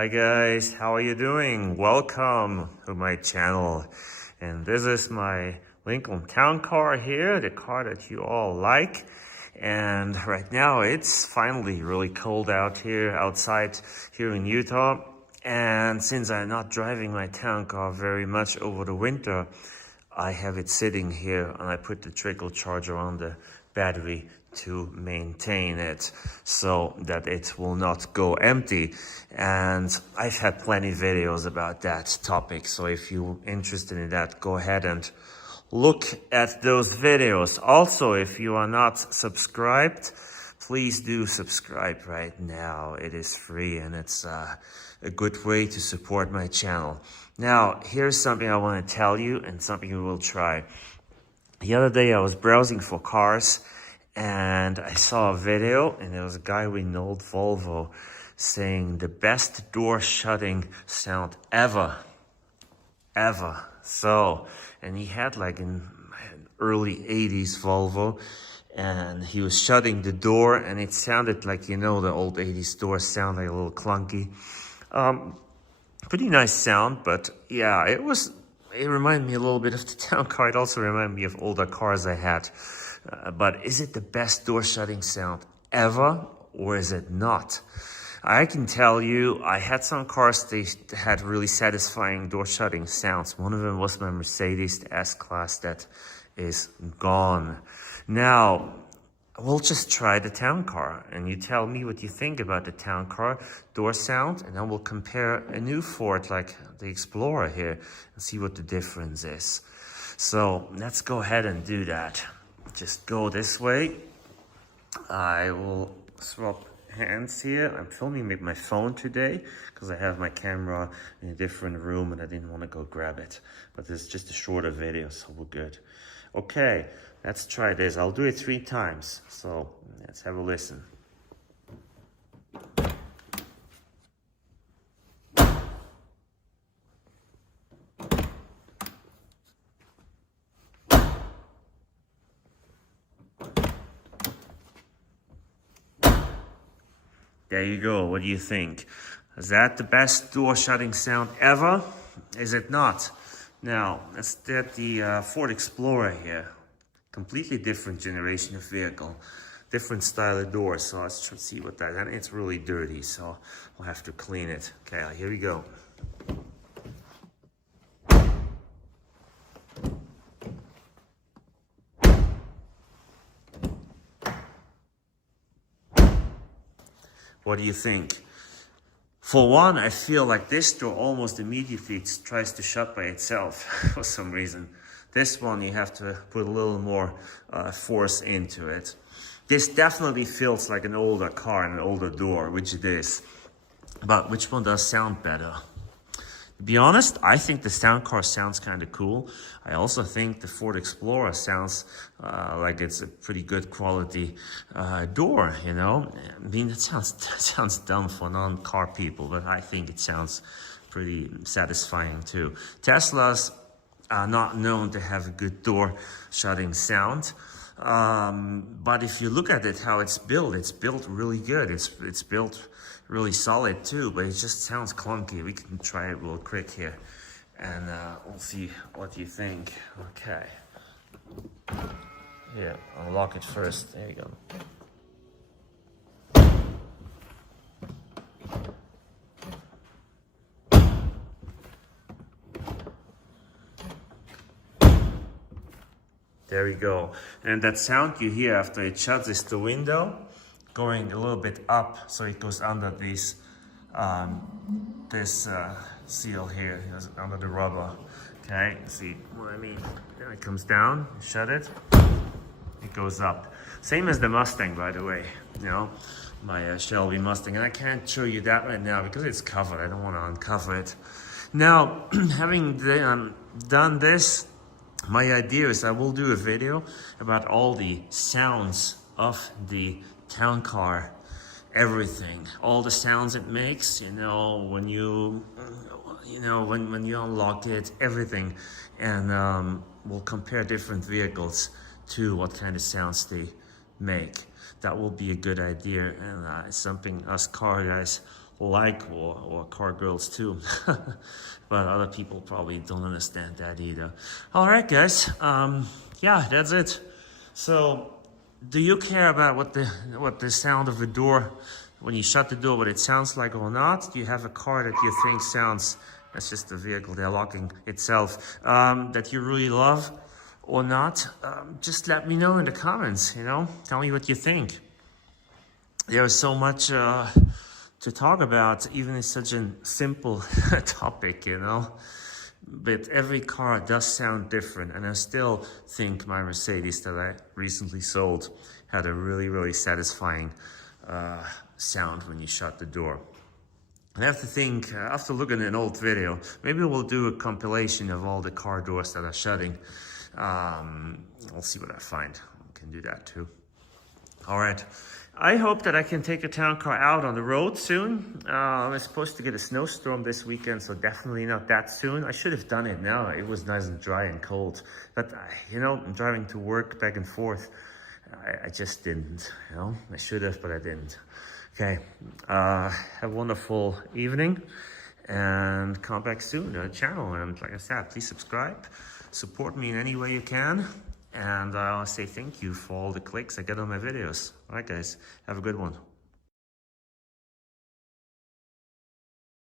Hi guys, how are you doing? Welcome to my channel. And this is my Lincoln Town Car here, the car that you all like. And right now it's finally really cold out here outside here in Utah. And since I'm not driving my town car very much over the winter, I have it sitting here and I put the trickle charger on the battery to maintain it so that it will not go empty. And I've had plenty of videos about that topic, so if you're interested in that, go ahead and look at those videos. Also, if you are not subscribed, please do subscribe right now. It is free and it's a good way to support my channel. Now, here's something I want to tell you and something you will try. The other day I was browsing for cars and I saw a video, and there was a guy with an old Volvo saying the best door shutting sound ever. So, and he had like an early 80s Volvo, and he was shutting the door and it sounded like, you know, the old 80s doors sound like a little clunky. Pretty nice sound, but yeah, it reminded me a little bit of the town car. It also reminded me of older cars I had. But is it the best door shutting sound ever, or is it not? I can tell you, I had some cars, they had really satisfying door shutting sounds. One of them was my Mercedes, the S-Class, that is gone. Now, we'll just try the town car, and you tell me what you think about the town car door sound, and then we'll compare a new Ford like the Explorer here and see what the difference is. So let's go ahead and do that. Just go this way. I will swap hands here. I'm filming with my phone today because I have my camera in a different room and I didn't want to go grab it. But this is just a shorter video, so we're good. Okay, let's try this. I'll do it 3 times. So let's have a listen. There you go. What do you think? Is that the best door shutting sound ever? Is it not? Now, let's get the Ford Explorer here. Completely different generation of vehicle. Different style of door. So let's try to see what that is. And it's really dirty, so we'll have to clean it. Okay, here we go. What do you think? For one, I feel like this door almost immediately tries to shut by itself for some reason. This one, you have to put a little more force into it. This definitely feels like an older car and an older door, which it is. But which one does sound better? To be honest, I think the town car sounds kind of cool. I also think the Ford Explorer sounds like it's a pretty good quality door, you know. I mean, it sounds dumb for non-car people, but I think it sounds pretty satisfying too. Teslas are not known to have a good door shutting sound. But if you look at it, how it's built really good. It's built really solid too, but it just sounds clunky. We can try it real quick here and we'll see what you think. Okay. Yeah, unlock it first. There you go. There we go. And that sound you hear after it shuts is the window going a little bit up, so it goes under this seal here, under the rubber. Okay, see what I mean? Then it comes down, you shut it, it goes up. Same as the Mustang, by the way, you know, my Shelby Mustang. And I can't show you that right now because it's covered. I don't want to uncover it. Now, having done this, my idea is I will do a video about all the sounds of the town car, everything, all the sounds it makes, you know, when you unlock it, everything, and we'll compare different vehicles to what kind of sounds they make. That will be a good idea, and something us car guys like, or car girls too. But other people probably don't understand that either. All right, guys. Yeah, that's it. So, do you care about what the sound of the door, when you shut the door, what it sounds like or not? Do you have a car that you think sounds, that's just the vehicle, they're locking itself, that you really love or not? Just let me know in the comments, you know? Tell me what you think. There's so much to talk about, even in such a simple topic, you know? But every car does sound different, and I still think my Mercedes that I recently sold had a really, really satisfying sound when you shut the door. I have to think, after looking at an old video, maybe we'll do a compilation of all the car doors that are shutting. We'll see what I find. We can do that too. All right. I hope that I can take a town car out on the road soon. I'm supposed to get a snowstorm this weekend, so definitely not that soon. I should have done it now. It was nice and dry and cold. But, you know, I'm driving to work back and forth. I just didn't, you know. I should have, but I didn't. Okay. Have a wonderful evening. And come back soon to the channel. And like I said, please subscribe. Support me in any way you can. And I'll say thank you for all the clicks I get on my videos. All right, guys. Have a good one.